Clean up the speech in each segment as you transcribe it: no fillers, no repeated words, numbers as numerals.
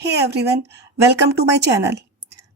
Hey everyone, welcome to my channel.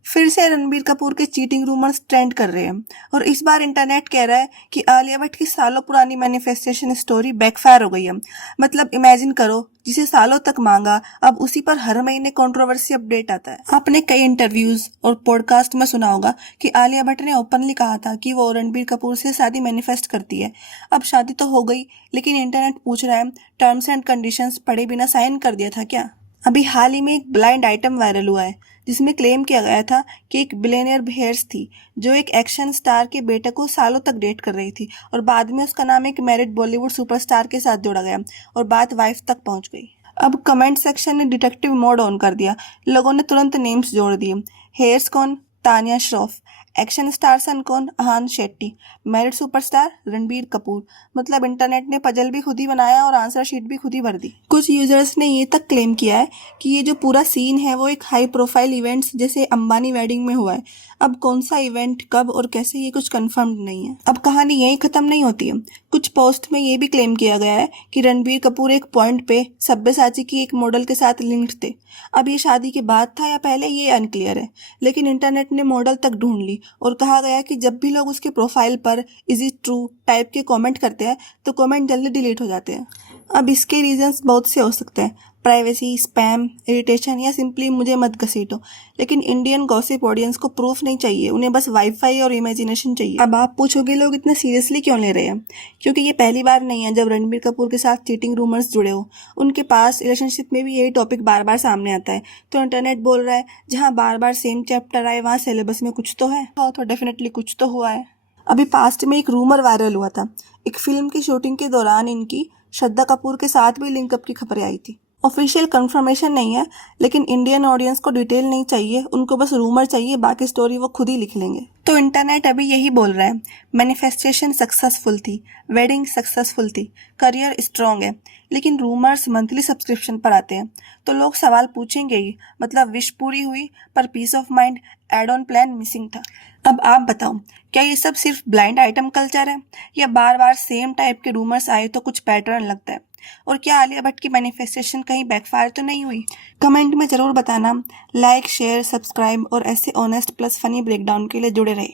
फिर से रणबीर कपूर के चीटिंग रूमर्स ट्रेंड कर रहे हैं और इस बार इंटरनेट कह रहा है कि आलिया भट्ट की सालों पुरानी मैनिफेस्टेशन स्टोरी बैकफायर हो गई है। मतलब इमेजिन करो, जिसे सालों तक मांगा, अब उसी पर हर महीने कंट्रोवर्सी अपडेट आता है। आपने कई इंटरव्यूज और पॉडकास्ट में सुना होगा कि आलिया भट्ट ने ओपनली कहा था कि वो रणबीर कपूर से शादी मैनिफेस्ट करती है। अब शादी तो हो गई, लेकिन इंटरनेट पूछ रहा है, टर्म्स एंड कंडीशंस पढ़े बिना साइन कर दिया था क्या? अभी हाल ही में एक ब्लाइंड आइटम वायरल हुआ है जिसमें क्लेम किया गया था कि एक बिलियनियर हेयर्स थी जो एक एक्शन स्टार के बेटे को सालों तक डेट कर रही थी और बाद में उसका नाम एक मैरिड बॉलीवुड सुपरस्टार के साथ जोड़ा गया और बात वाइफ तक पहुंच गई। अब कमेंट सेक्शन ने डिटेक्टिव मोड ऑन कर दिया। लोगों ने तुरंत नेम्स जोड़ दिए। हेयर्स कौन? Tania Shroff. Action star son कौन? अहान शेट्टी। Married superstar? रणबीर कपूर। मतलब इंटरनेट ने पजल भी खुद ही बनाया और आंसर शीट भी खुद ही भर दी। कुछ यूजर्स ने ये तक क्लेम किया है कि ये जो पूरा सीन है वो एक हाई प्रोफाइल इवेंट्स जैसे अंबानी वेडिंग में हुआ है। अब कौन सा इवेंट, कब और कैसे, ये कुछ कंफर्म नहीं है। अब कहानी यही खत्म नहीं होती है। कुछ पोस्ट में ये भी क्लेम किया गया है कि रणबीर कपूर एक पॉइंट पे सब्यसाची की एक मॉडल के साथ लिंक्ड थे। अब ये शादी के बाद था या पहले, ये अनक्लियर है, लेकिन इंटरनेट ने मॉडल तक ढूंढ ली और कहा गया कि जब भी लोग उसके प्रोफाइल पर इज इट ट्रू टाइप के कमेंट करते हैं तो कमेंट जल्दी डिलीट हो जाते हैं। अब इसके रीजंस बहुत से हो सकते हैं, प्राइवेसी, स्पैम, इरिटेशन या सिंपली मुझे मत घसीटो। लेकिन इंडियन गॉसिप ऑडियंस को प्रूफ नहीं चाहिए, उन्हें बस वाईफाई और इमेजिनेशन चाहिए। अब आप पूछोगे लोग इतना सीरियसली क्यों ले रहे हैं? क्योंकि ये पहली बार नहीं है जब रणबीर कपूर के साथ चीटिंग रूमर्स जुड़े हो। उनके पास रिलेशनशिप में भी यही टॉपिक बार बार सामने आता है। तो इंटरनेट बोल रहा है, जहाँ बार बार सेम चैप्टर आए वहाँ सिलेबस में कुछ तो है। तो डेफिनेटली कुछ तो हुआ है। अभी पास्ट में एक रूमर वायरल हुआ था। एक फिल्म की शूटिंग के दौरान इनकी श्रद्धा कपूर के साथ भी लिंकअप की खबरें आई थी। ऑफिशियल कंफर्मेशन नहीं है, लेकिन इंडियन ऑडियंस को डिटेल नहीं चाहिए, उनको बस रूमर चाहिए, बाकी स्टोरी वो खुद ही लिख लेंगे। तो इंटरनेट अभी यही बोल रहा है, मैनिफेस्टेशन सक्सेसफुल थी, वेडिंग सक्सेसफुल थी, करियर स्ट्रांग है, लेकिन रूमर्स मंथली सब्सक्रिप्शन पर आते हैं। तो लोग सवाल पूछेंगे ही, मतलब विश पूरी हुई पर peace of mind add on plan missing था। अब आप बताओ, क्या ये सब सिर्फ ब्लाइंड आइटम कल्चर है या बार बार सेम टाइप के रूमर्स आए तो कुछ पैटर्न लगता है? और क्या आलिया भट्ट की मैनिफेस्टेशन कहीं बैकफायर तो नहीं हुई? कमेंट में जरूर बताना। लाइक, शेयर, सब्सक्राइब और ऐसे ऑनेस्ट प्लस फनी ब्रेकडाउन के लिए जुड़े रहे।